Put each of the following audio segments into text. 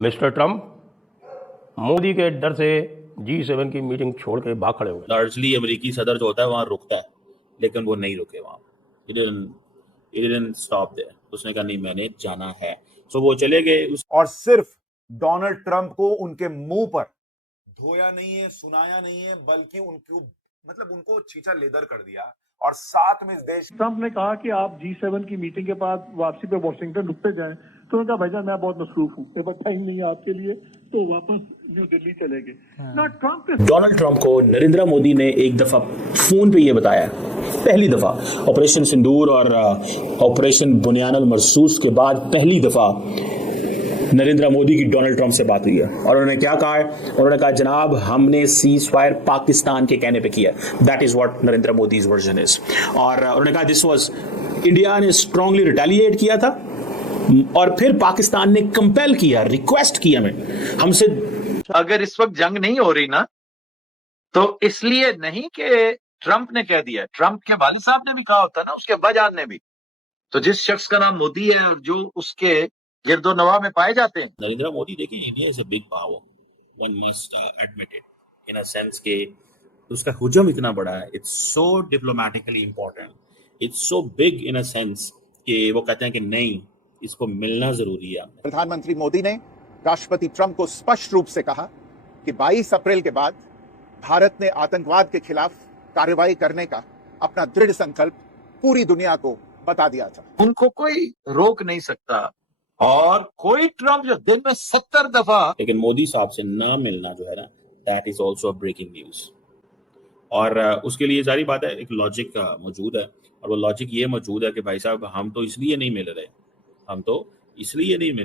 Mister Trump Modi के डर से G7 की मीटिंग छोड़ के भाग खड़े हो गए। लार्जली अमेरिकी सदर जो होता है वहां रुकता है, लेकिन वो नहीं रुके वहां। He didn't stop there. उसने कहा नहीं, मैंने जाना है। सो वो चले गए। और सिर्फ डोनाल्ड ट्रंप को उनके मुंह पर धोया नहीं है, सुनाया नहीं है, बल्कि उनको छींचा लेदर कर दिया। और साथ में इस देश ट्रंप ने कहा कि आप G7 की मीटिंग के बाद वापसी पे वॉशिंगटन रुकते जाएं, तो उन्होंने कहा भाईजान मैं बहुत मसरूफ हूँ, मेरे पास टाइम नहीं है आपके लिए, तो वापस न्यू दिल्ली चले गए। ना ट्रंप डोनाल्ड ट्रंप को नरेंद्र मोदी ने एक दफा फोन पे ये बताया, पहली दफा ऑपरेशन सिंदूर और ऑपरेशन बुनियानुल मरसूस के बाद पहली दफा नरेंद्र मोदी की डोनाल्ड ट्रंप से बात हुई है। और उन्होंने क्या कहा है? उन्होंने कहा जनाब हमने सीज फायर पाकिस्तान के कहने पे किया। That is what Narendra Modi's version is. और उन्होंने कहा दिस वाज, इंडिया ने स्ट्रांगली रिटेलिएट किया था और फिर पाकिस्तान ने कंपेल किया, रिक्वेस्ट किया हमें हमसे। अगर इस वक्त जंग नहीं हो रही ना, तो इसलिए नहीं कि ट्रंप ने कह दिया, ट्रंप के वालिद साहब ने भी कहा होता ना, उसके अब्बाजान ने भी। तो जिस शख्स का नाम मोदी है और जो उसके गिरदो नवा में पाए जाते हैं। नरेंद्र मोदी, देखिए India is a big power, one must admit it, in a sense के उसका हुजम इतना बड़ा है। It's so diplomatically important, it's so big in a sense कि वो कहते हैं कि नहीं, इसको मिलना जरूरी है। प्रधानमंत्री मोदी ने राष्ट्रपति ट्रंप को स्पष्ट रूप से कहा कि 22 अप्रैल के बाद भारत ने आतंकवाद के खिलाफ कार्रवाई करने का अपना दृढ़ संकल्प पूरी दुनिया को बता दिया था। उनको कोई रोक नहीं सकता। और कोई ट्रंप जो दिन में 70 दफा, लेकिन मोदी साहब से ना मिलना जो है ना, that is also breaking news. और उसके लिए सारी बात है, एक लॉजिक मौजूद है, और वो लॉजिक ये मौजूद है कि भाई साहब हम तो इसलिए नहीं मिल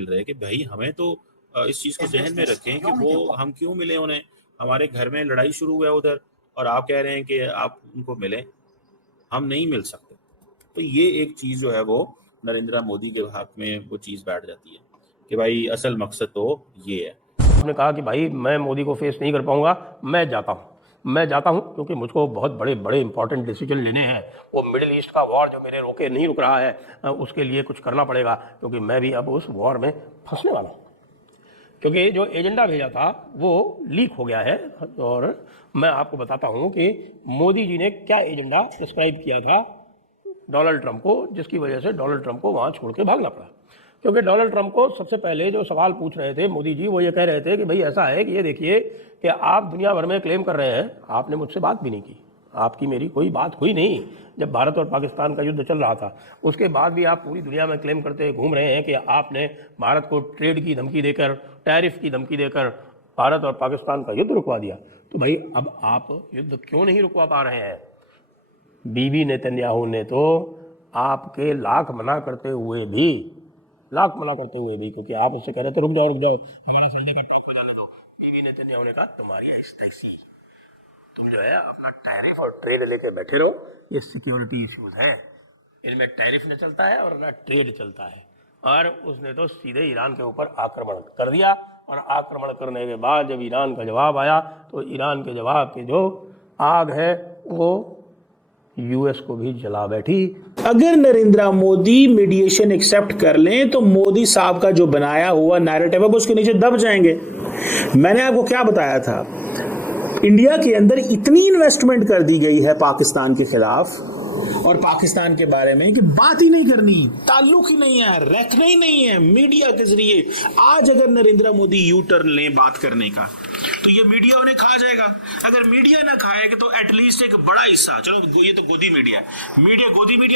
रहे कि भाई हमें तो इस चीज को जहन में रखें कि वो हम क्यों मिले उन्हें, हमारे घर में लड़ाई शुरू हुआ उधर, और आप कह रहे हैं कि आप उनको मिले, हम नहीं मिल सकते। तो ये एक चीज जो है वो नरेंद्र मोदी के हाथ में वो चीज बैठ जाती है कि भाई असल मकसद तो ये है। उसने कहा कि भाई मैं मोदी को फेस नहीं कर पाऊंगा, मैं जाता हूं क्योंकि मुझको बहुत बड़े बड़े इंपॉर्टेंट डिसीजन लेने हैं। वो मिडिल ईस्ट का वॉर जो मेरे रोके नहीं रुक रहा है, उसके लिए कुछ करना पड़ेगा, क्योंकि मैं भी अब उस वॉर में फंसने वाला हूँ। क्योंकि जो एजेंडा भेजा था वो लीक हो गया है। और मैं आपको बताता हूँ कि मोदी जी ने क्या एजेंडा प्रिस्क्राइब किया था डोनाल्ड ट्रंप को, जिसकी वजह से डोनाल्ड ट्रंप को वहाँ छोड़ के भागना पड़ा। क्योंकि डोनाल्ड ट्रंप को सबसे पहले जो सवाल पूछ रहे थे मोदी जी, वो ये कह रहे थे कि भाई ऐसा है कि ये देखिए कि आप दुनिया भर में क्लेम कर रहे हैं, आपने मुझसे बात भी नहीं की, आपकी मेरी कोई बात हुई नहीं जब भारत और पाकिस्तान का युद्ध चल रहा था। उसके बाद भी आप पूरी दुनिया में क्लेम करते घूम रहे हैं कि आपने भारत को ट्रेड की धमकी देकर, टैरिफ की धमकी देकर भारत और पाकिस्तान का युद्ध रुकवा दिया। तो भाई अब आप युद्ध क्यों नहीं रुकवा पा रहे हैं? बीबी नेतन्याहू ने तो आपके लाख मना करते हुए भी, क्योंकि आप उससे कह रहे थे रुक जाओ हमारा संडे का ट्रिप को जाने दो, बीबी नेतन्याहू ने कहा तुम्हारी आहिस्ता-सी, तुम जो है अपना टैरिफ और ट्रेड लेके बैठे रहो, ये सिक्योरिटी इश्यूज हैं, इनमें टैरिफ न चलता है और न ट्रेड चलता है। और उसने तो सीधे ईरान के ऊपर आक्रमण कर दिया, और आक्रमण करने के बाद जब ईरान का जवाब आया तो ईरान के जवाब की जो आग है वो यूएस को भी जला बैठी। अगर नरेंद्र मोदी मीडिएशन एक्सेप्ट कर लें तो मोदी साहब का जो बनाया हुआ नैरेटिव है उसके नीचे दब जाएंगे। मैंने आपको क्या बताया था, इंडिया के अंदर इतनी इन्वेस्टमेंट कर दी गई है पाकिस्तान के खिलाफ और पाकिस्तान के बारे में कि बात ही नहीं करनी, ताल्लुक ही नहीं है, रखना ही नहीं है मीडिया के जरिए। आज अगर नरेंद्र मोदी यू टर्न लें बात करने का, तो ये मीडिया उन्हें खा जाएगा। अगर मीडिया ना खाएगा तो एटलीस्ट एक बड़ा हिस्सा, चलो ये तो गोदी मीडिया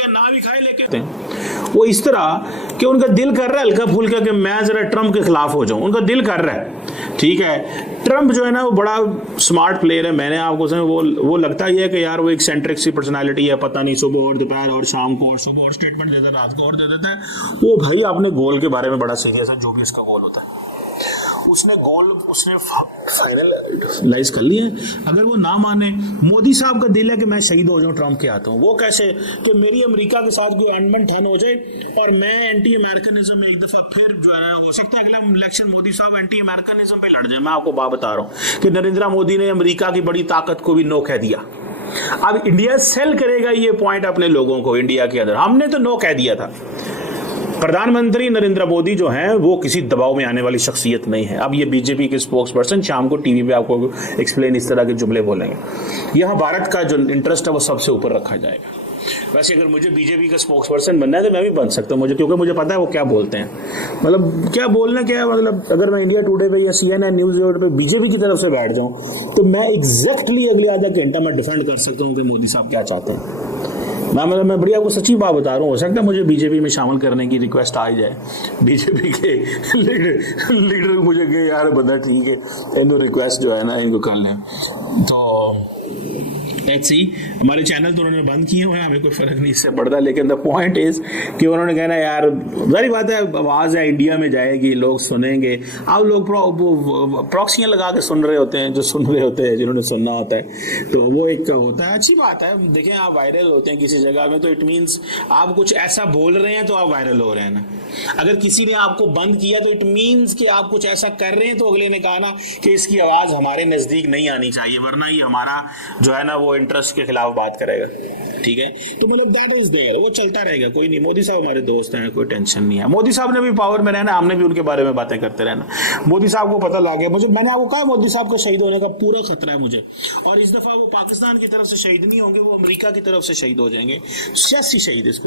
ना भी खाए, लेके वो इस तरह कि उनका दिल कर रहा है हल्का फुल्का कि मैं जरा ट्रंप के खिलाफ हो जाऊं, उनका दिल कर रहा है। ठीक है, ट्रंप जो है ना वो बड़ा स्मार्ट प्लेयर है। मैंने आपको वो लगता ही है कि यार वो एक सेंट्रिक सी पर्सनालिटी है, पता नहीं सुबह और दोपहर और शाम को, और सुबह और स्टेटमेंट देता है, रात को और दे देता है। वो भाई अपने गोल के बारे में बड़ा सीरियस है, जो भी उसका गोल होता है उसने फाइनलाइज कर लिए। अगर वो ना माने, मोदी साहब का दिल है कि मैं शहीद हो जाऊं ट्रंप के हाथों, वो कैसे कि मेरी अमेरिका के साथ कोई अमेंडमेंट हो जाए और मैं एंटी अमेरिकनिज्म में एक दफा फिर जो है हो सकता है अगला इलेक्शन मोदी साहब एंटी अमेरिकनिज्म पे लड़ जाए। मैं आपको बात बता रहा हूं कि नरेंद्र मोदी ने अमेरिका की बड़ी ताकत को भी नो कह दिया। अब इंडिया सेल करेगा ये पॉइंट अपने लोगों को इंडिया के अंदर, हमने तो नो कह दिया था। प्रधानमंत्री नरेंद्र मोदी जो हैं वो किसी दबाव में आने वाली शख्सियत नहीं है। अब ये बीजेपी के स्पोक्स पर्सन शाम को टीवी पे आपको एक्सप्लेन इस तरह के जुमले बोलेंगे। यहाँ भारत का जो इंटरेस्ट है वो सबसे ऊपर रखा जाएगा। वैसे अगर मुझे बीजेपी का स्पोक्स पर्सन बनना है तो मैं भी बन सकता हूँ, क्योंकि मुझे पता है वो क्या बोलते हैं। मतलब क्या बोलना क्या है, मतलब अगर मैं इंडिया टुडे पे या CNN न्यूज़ पे बीजेपी की तरफ से बैठ जाऊं तो मैं एग्जैक्टली अगले आधा घंटा मैं डिफेंड कर सकता हूँ कि मोदी साहब क्या चाहते हैं। मैं बढ़िया आपको सच्ची बात बता रहा हूँ, हो सकता है मुझे बीजेपी में शामिल करने की रिक्वेस्ट आ जाए। बीजेपी के लीडर मुझे कहे यार बंदा ठीक है, इनको रिक्वेस्ट जो है ना इनको कर लें, तो लेट्स सी। हमारे चैनल तो उन्होंने बंद किए हुए हैं, हमें कोई फर्क नहीं इससे पड़ता, लेकिन द पॉइंट इज कि उन्होंने कहना यार जारी बात है, आवाज़ है इंडिया में जाएगी, लोग सुनेंगे। अब लोग प्रॉक्सियां लगा के सुन रहे होते हैं, जो सुन रहे होते हैं, जिन्होंने सुनना होता है, तो वो एक होता है। अच्छी बात है, देखें आप वायरल होते हैं किसी जगह में तो इट मीन्स आप कुछ ऐसा बोल रहे हैं तो आप वायरल हो रहे हैं ना। अगर किसी ने आपको बंद किया तो इट मीन्स कि आप कुछ ऐसा कर रहे हैं तो अगले ने कहा ना कि इसकी आवाज़ हमारे नज़दीक नहीं आनी चाहिए, वरना ये हमारा जो है ना वो इंटरेस्ट के खिलाफ बात करेगा। ठीक है, तो मतलब दैट इज देयर, वो चलता रहेगा, कोई नहीं। मोदी साहब हमारे दोस्त हैं, कोई टेंशन नहीं है। मोदी साहब ने भी पावर में रहना, हमने भी उनके बारे में बातें करते रहना। मोदी साहब को पता लग गया, मैंने आपको कहा मोदी साहब को शहीद होने का पूरा खतरा है मुझे, और इस दफा वो पाकिस्तान की तरफ से शहीद नहीं होंगे, वो अमेरिका की तरफ से शहीद हो जाएंगे। सियासी शहीद इसको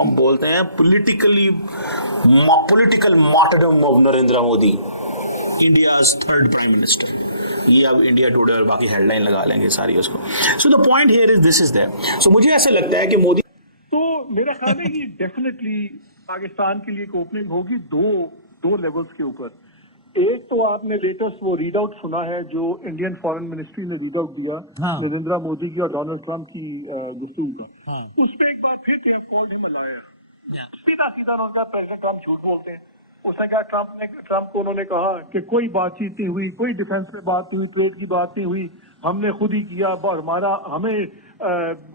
हम बोलते हैं political martyrdom of Narendra Modi, India's third prime minister. ये अब इंडिया टुडे और बाकी हेडलाइन लगा लेंगे सारी उसको। So the point here is this is there. So मुझे ऐसा लगता है कि मोदी, तो मेरा ख्याल है कि डेफिनेटली पाकिस्तान के लिए एक ओपनिंग होगी दो लेवल्स के ऊपर। एक तो आपने लेटेस्ट वो रीड आउट सुना है जो इंडियन फॉरेन मिनिस्ट्री ने रीड आउट दिया नरेंद्र मोदी की और डोनाल्ड ट्रंप की गुफ्तगू का। उसमें एक बार फिर कॉल्ड हिम अ लायर। सीधा उन्होंने कहा प्रेसिडेंट ट्रंप झूठ बोलते हैं। उसने कहा ट्रंप को उन्होंने कहा कि कोई बातचीत नहीं हुई, कोई डिफेंस में बात नहीं हुई, ट्रेड की बात नहीं हुई, हमने खुद ही किया। हमें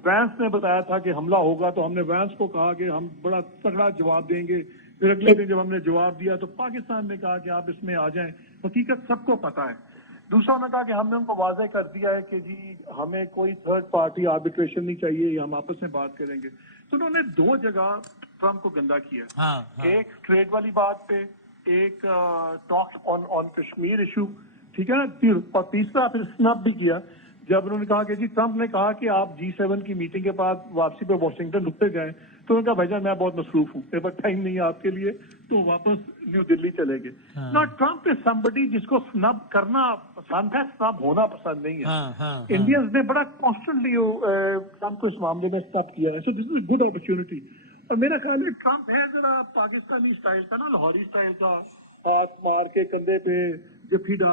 वैंस ने बताया था कि हमला होगा, तो हमने वैंस को कहा कि हम बड़ा तगड़ा जवाब देंगे। फिर अगले दिन जब हमने जवाब दिया तो पाकिस्तान ने कहा कि आप इसमें आ जाएं। हकीकत सबको पता है। दूसरा उन्होंने कहा कि हमने उनको वाज़ेह कर दिया है कि जी हमें कोई थर्ड पार्टी आर्बिट्रेशन नहीं चाहिए, हम आपस में बात करेंगे। तो उन्होंने दो जगह ट्रंप को गंदा किया। एक ट्रेड वाली बात पे, एक टॉक्स ऑन कश्मीर इशू, ठीक है ना, और तीसरा फिर स्नब भी किया जब उन्होंने कहा कि जी ट्रंप ने कहा कि आप G7 की मीटिंग के बाद वापसी पे वॉशिंगटन रुकते जाएं। तो उन्होंने कहा भाईजान मैं बहुत मसरूफ हूँ, मेरे पास टाइम नहीं है आपके लिए, तो वापस न्यू दिल्ली चले गए। ना ट्रंप इज समबडी जिसको स्नब करना पसंद है, स्नब होना पसंद नहीं है। इंडियंस ने बड़ा कॉन्स्टेंटली ट्रंप को इस मामले में स्नब किया है। So this is good opportunity. और मेरा ख्याल है ट्रंप है जरा पाकिस्तानी स्टाइल का ना, लाहौरी स्टाइल का, हाथ मार के कंधे पे जफ्फी डाल